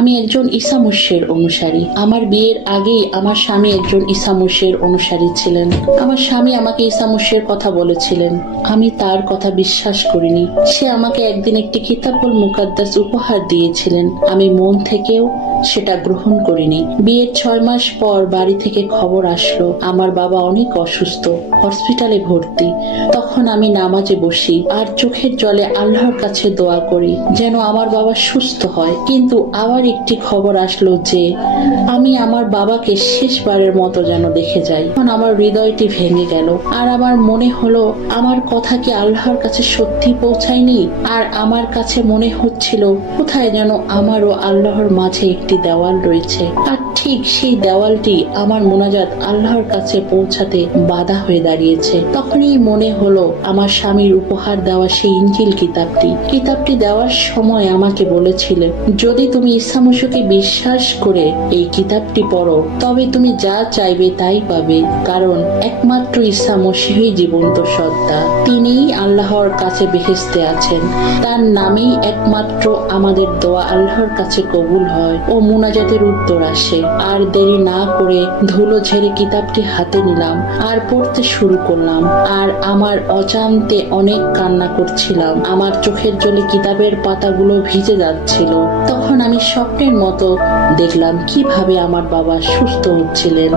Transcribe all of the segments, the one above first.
আমি একজন ঈসা মসীহের অনুসারী। আমার বিয়ের আগেই আমার স্বামী একজন ঈসা মসীহের অনুসারী ছিলেন। আমার স্বামী আমাকে ঈসা মসীহের কথা বলেছিলেন। আমি তার কথা বিশ্বাস করিনি। সে আমাকে একদিন একটি কিতাবুল মুকাদ্দাস উপহার দিয়েছিলেন। আমি মন থেকেও সেটা গ্রহণ করিনি। বিয়ের 6 মাস পর বাড়ি থেকে খবর আসলো আমার বাবা অনেক অসুস্থ, হসপিটালে ভর্তি। তখন আমি নামাজে বসি আর চোখের জলে আল্লাহর কাছে দোয়া করি যেন আমার বাবা সুস্থ হয়। কিন্তু আবার একটি খবর আসলো যে আমি আমার বাবাকে শেষবারের মতো যেন দেখে যাই। তখন আমার হৃদয়টি ভেঙে গেল আর আমার মনে হলো আমার কথা কি আল্লাহর কাছে সত্যি পৌঁছায়নি। আর আমার কাছে মনে হচ্ছিল কোথায় যেন আমার ও আল্লাহর মাঝে একটি দেওয়াল রয়েছে, আর ঠিক সেই দেওয়ালটি আমার মোনাজাত আল্লাহর কাছে পৌঁছাতে বাধা হয়ে দাঁড়িয়েছে। তখনই মনে হলো আমার স্বামীর উপহার দেওয়া সেই ইনজিল কিতাবটি দেওয়ার সময় আমাকে বলেছিলেন, যদি তুমি ঈসা মসীহকে বিশ্বাস করে এই কিতাবটি পড়ো তবে তুমি যা চাইবে তাই পাবে, কারণ একমাত্র ঈসা মসীহই জীবন্ত সত্তা। তিনিই আল্লাহর কাছে বেহেশতে আছেন। তার নামেই একমাত্র আমাদের দোয়া আল্লাহর কাছে কবুল হয় ও মুনাজাতের উত্তর আসে। আর দেরি না করে ধুলো ঝেড়ে কিতাবটি হাতে নিলাম আর পড়তে শুরু করলাম। আর আমার অজান্তে অনেক কান্না করছিলাম। আমার চোখের জলে কিতাবের পাতাগুলো ভিজে যাচ্ছিল। তখন আমি স্বপ্নের মতো দেখলাম কিভাবে আমার বাবা সুস্থ হচ্ছিলেন।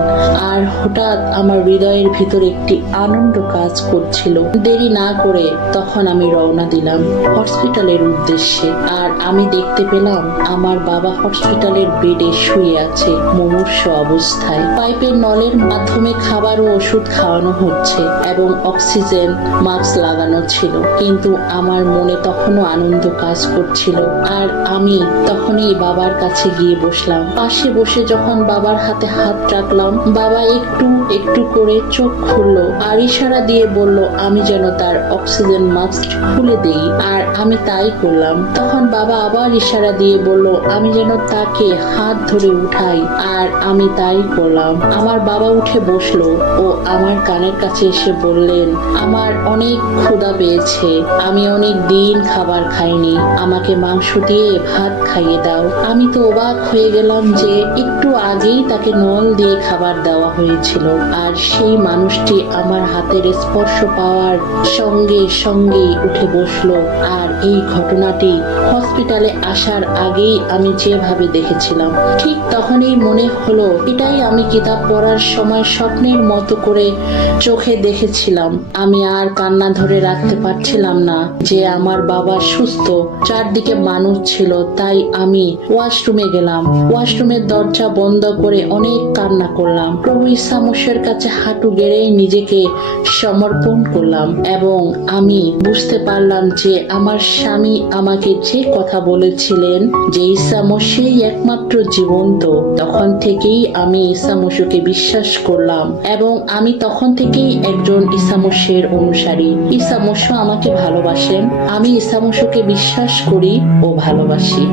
আর হঠাৎ আমার হৃদয়ের ভিতরে একটি আনন্দ কাজ করছিল। দেরি না করে তখন আমি রওনা দিলাম হসপিটালের উদ্দেশ্যে। আর আমি দেখতে পেলাম আমার বাবা হসপিটালের বেডে শুয়ে আছে মুমূর্ষ অবস্থায়। পাইপের নলের মাধ্যমে খাবার ও ওষুধ খাওয়ানো হচ্ছে এবং অক্সিজেন মাস্ক লাগানো ছিল। কিন্তু আমার মনে তখনও আনন্দ কাজ করছিল। আর আমি তখনই বাবার কাছে গিয়ে বসলাম। পাশে বসে যখন বাবার হাতে হাত রাখলাম, বাবা একটু একটু করে চোখ খুললো আর ইশারা দিয়ে বলল আমি যেন তার অক্সিজেন মাস্ক খুলে দেই। আর আমি তাই করলাম। তখন বাবা আবার ইশারা দিয়ে বলল আমি যেন তাকে হাত ধরে উঠাই। আর আমি তাই করলাম। আমার বাবা উঠে বসলো ও আমার কানের কাছে এসে বললেন, আমার অনেক ক্ষুধা পেয়েছে, আমি অনেক দিন খাবার খাইনি, আমাকে মাংস দিয়ে ভাত খাইয়ে দাও। আমি তো অবাক হয়ে গেলাম যে একটু আগেই তাকে নল দিয়ে খাবার দেওয়া হয়েছিল। আর সেই মানুষটি আমার হাতের স্পর্শ পাওয়ার সঙ্গে সঙ্গেই উঠে বসলো। আর এই ঘটনাটি হসপিটালে আসার আগেই আমি যেভাবে দেখেছিলাম ঠিক তখনই মনে হলো এটাই আমি কিতাব পড়ার সময় স্বপ্নের মতো করে চোখে দেখেছিলাম। আমি আর কান্না ধরে রাখতে পারছিলাম না যে আমার বাবা সুস্থ। চারদিকে মানুষ ছিল, তাই আমি ওয়াশরুমে গেলাম। ওয়াশরুমের দরজা বন্ধ করে অনেক কান্না করলাম। প্রভু ঈসা মসীহের কাছে হাঁটু গেড়ে নিজেকে সমর্পণ করলাম এবং আমি বুঝতে পারলাম যে আমার স্বামী আমাকে যে কথা বলেছিলেন যে ঈসা মসীহই একমাত্র জীবন্ত, তখন থেকেই আমি ঈসা মসীহকে বিশ্বাস করলাম এবং আমি তখন থেকেই একজন ঈসা মসীহের অনুসারী। ঈসা মসীহ আমাকে ভালোবাসেন, আমি ঈসা মসীহকে বিশ্বাস করি ও ভালোবাসি।